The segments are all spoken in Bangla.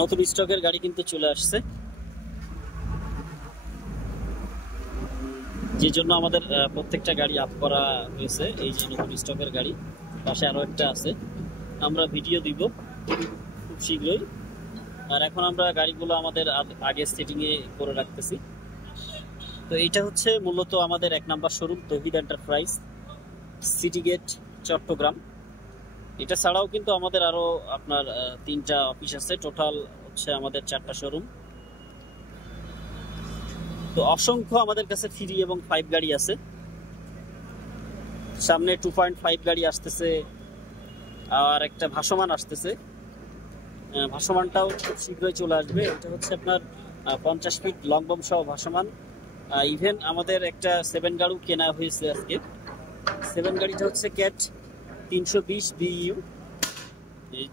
নতুন স্টকের গাড়ি কিন্তু চলে আসছে, যে জন্য আমাদের প্রত্যেকটা গাড়ি আপ করা হয়েছে। এই যে নতুন স্টকের গাড়ি, পাশে আরো একটা আছে, আমরা ভিডিও দিব খুব শীঘ্রই। আর এখন আমরা গাড়িগুলো আমাদের আগে সেটিং এ করে রাখতেছি। তো এইটা হচ্ছে মূলত আমাদের 1 নাম্বার শোরুম তৌহিদ এন্টারপ্রাইজ, সিটি গেট, চট্টগ্রাম। এটা ছাড়াও কিন্তু আমাদের আরো আপনার 3টা অফিস আছে, টোটাল হচ্ছে আমাদের 4টা শোরুম। তো অসংখ্য আমাদের কাছে 3 এবং 5 গাড়ি আছে, সামনে 2.5 গাড়ি আসতেছে, আর একটা ভাসমান আসতেছে। ভাসমানটাও খুব শীঘ্রই চলে আসবে। এটা হচ্ছে আপনার 50 ফিট লং বম সহ ভাসমান। ইভেন আমাদের একটা 7 গাড়িও কেনা হয়েছে আজকে। 7 গাড়িটা হচ্ছে ক্যাট 320 বিইউ,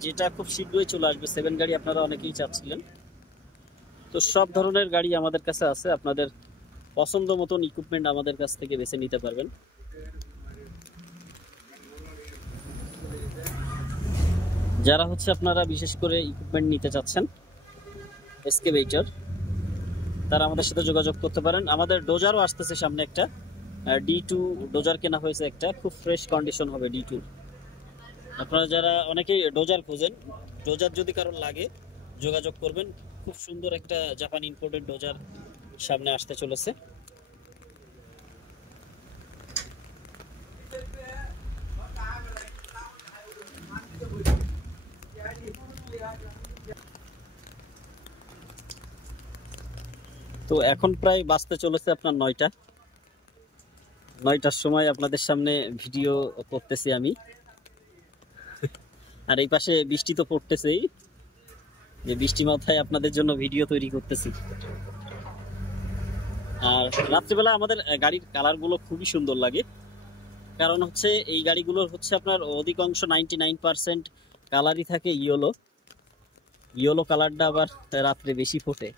যেটা খুব শীঘ্রই চলে আসবে। 7 গাড়ি আপনারা অনেকেই চাচ্ছিলেন। তো সব ধরনের গাড়ি আমাদের কাছে আছে, আপনাদের পছন্দ মতন ইকুইপমেন্ট আমাদের কাছ থেকে বেছে নিতে পারবেন। যারা হচ্ছে আপনারা বিশেষ করে ইকুইপমেন্ট নিতে চাচ্ছেন এক্সকেভেটর, তারা আমাদের সাথে যোগাযোগ করতে পারেন। আমাদের ডোজারও আসতেছে সামনে, একটা D2 ডোজার কেনা হয়েছে, একটা খুব ফ্রেশ কন্ডিশন হবে D2। আপনারা যারা অনেকেই ডোজার খোঁজেন, ডোজার যদি কারোর লাগে যোগাযোগ করবেন। খুব সুন্দর একটা জাপান ইম্পোর্টেড ডোজার সামনে আসতে চলেছে। তো এখন প্রায় বাজতে চলেছে আপনার 9টার সময় আপনাদের সামনে ভিডিও করতেছি আমি। আর এই পাশে বৃষ্টি তো পড়তেছেই, যে বৃষ্টি মাথায় আপনাদের জন্য ভিডিও তৈরি করতেছি। আর রাত্রিবেলা আমাদের গাড়ির কালারগুলো খুবই সুন্দর লাগে, কারণ হচ্ছে এই গাড়িগুলোর হচ্ছে আপনার অধিকাংশ 99% কালারই থাকে ইয়েলো কালারটা আবার রাত্রে বেশি ফোটে।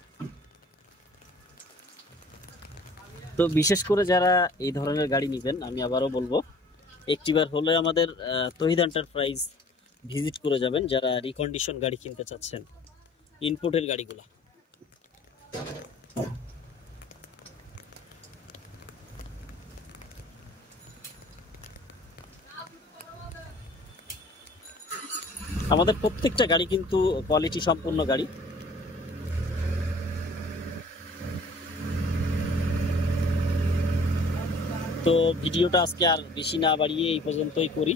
তো বিশেষ করে যারা এই ধরনের গাড়ি নেবেন, আমি আবারও বলবো একটিবার হলে আমাদের তৌহিদ এন্টারপ্রাইজ ভিজিট করে যাবেন, যারা রিকন্ডিশন গাড়ি কিনতে চাচ্ছেন, ইনপুটের গাড়িগুলা। আমাদের প্রত্যেকটা গাড়ি কিন্তু কোয়ালিটি সম্পন্ন গাড়ি। তো ভিডিওটা আজকে আর বেশি না বাড়িয়ে এই পর্যন্তই করি।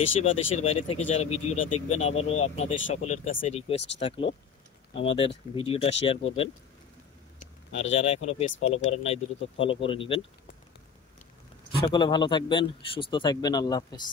দেশে বা দেশের বাইরে থেকে যারা ভিডিওটা দেখবেন, আবারও আপনাদের সকলের কাছে রিকোয়েস্ট থাকলো আমাদের ভিডিওটা শেয়ার করবেন। আর যারা এখনো পেজ ফলো করেন নাই, দ্রুত ফলো করে নেবেন। সকলে ভালো থাকবেন, সুস্থ থাকবেন। আল্লাহ হাফেজ।